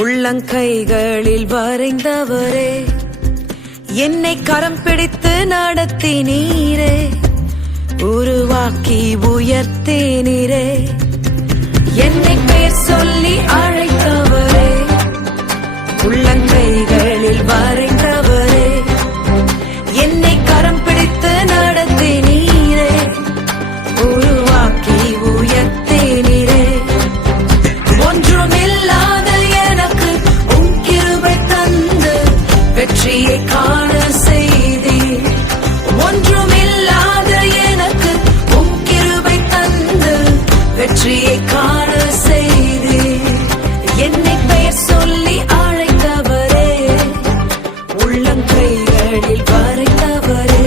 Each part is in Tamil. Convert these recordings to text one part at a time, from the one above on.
உள்ளங்கைகளில் வரைந்தவரே, என்னை கரம் பிடித்து நடத்தினீரே, உருவாக்கி உயர்த்தினீரே. என்னை பேர் சொல்லி அழைத்தவரே, உள்ளங்கைகளில் வரைந்தவரே, என்னை கரம் பிடித்து நடத்தினீரே, உருவாக்கி உயர்த்தினீரே. ஒன்றுமில்லாத எனக்கு உம் கிருபை தந்து வெற்றியை காண செய்தீர். ஒன்றுமில்லாத எனக்கு உம் கிருபை தந்து வெற்றியை காண செய்தீர். என்னை பெயர் சொல்லி அழைத்தவரே, உள்ளங்கைகளில் வரைந்தவரே,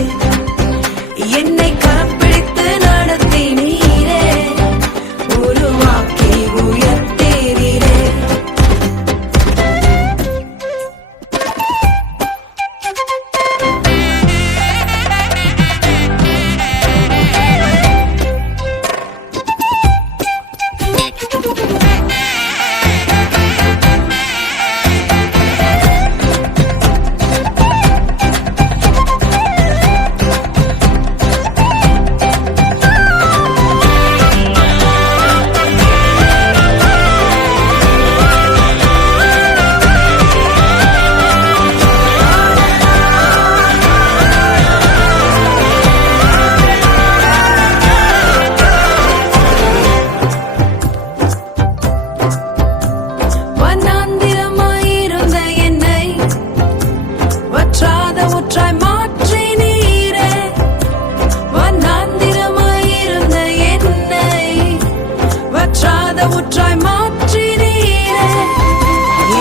என்னை கரம் பிடித்து நடத்தினீரே, உருவாக்கி உயர்த்தினீரே. வண்ணாந்திரமாயிருந்த என்னை வற்றாத ஊற்றாய் மாற்றினீரே. வண்ணாந்திரமாயிருந்த என்னை வற்றாத ஊற்றாய் மாற்றினீரே.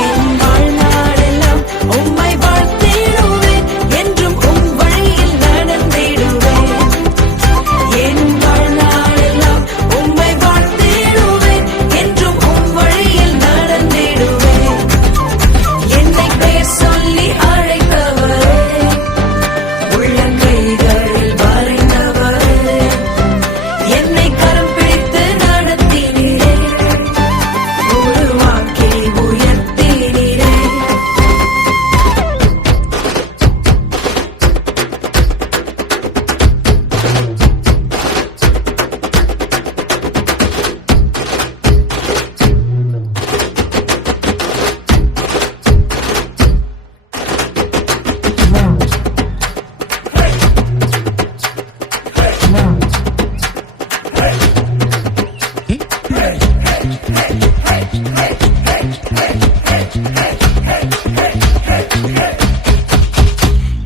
என் வாழ்நாளெல்லாம் உம்மை வாழ்த்திடுவேன், என்றும் உம் வழியில் நடந்திடுவேன். என் வாழ்நாளெல்லாம் உம்மை வாழ்த்திடுவேன், என்றும் உம் வழியில் நடந்திடுவேன். என்னை பெயர் சொல்லி அழைத்தவரே, உள்ளங்கைகளில் வரைந்தவரே, என்னை கரம் பிடித்து நடத்தினீரே, உருவாக்கி உயர்த்தினீரே.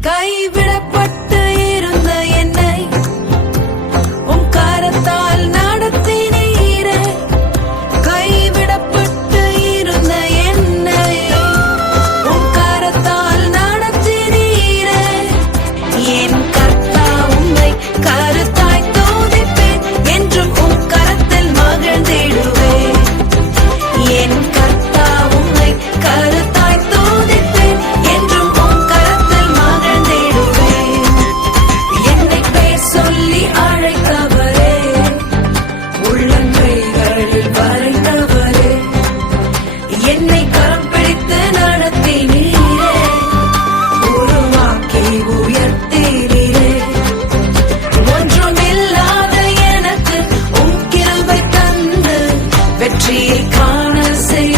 கைவிடப்பட்டு இருந்த என்னை உம் கரத்தால் நடத்தினீரே. கைவிடப்பட்டு இருந்த என்னை உம் கரத்தால் நடத்தினீரே. என் கர்த்தா உம்மை கருத்தாய் துதிப்பேன், என்றும் உம் கரத்தில் மகிழ்ந்திடுவேன். என் கர்த்தா உம்மை கருத்தாய் துதிப்பேன், என்றும் உம் கரத்தில் மகிழ்ந்திடுவேன். என்னை பெயர் சொல்லி அழைத்தவரே, உள்ளங்கைகளில் வரைந்தவரே, என்னை கரம் பிடித்து நடத்தினீரே, உருவாக்கி உயர்த்தினீரே. ஒன்றுமில்லாத எனக்கு உம் கிருபை தந்து வெற்றியை காண செய்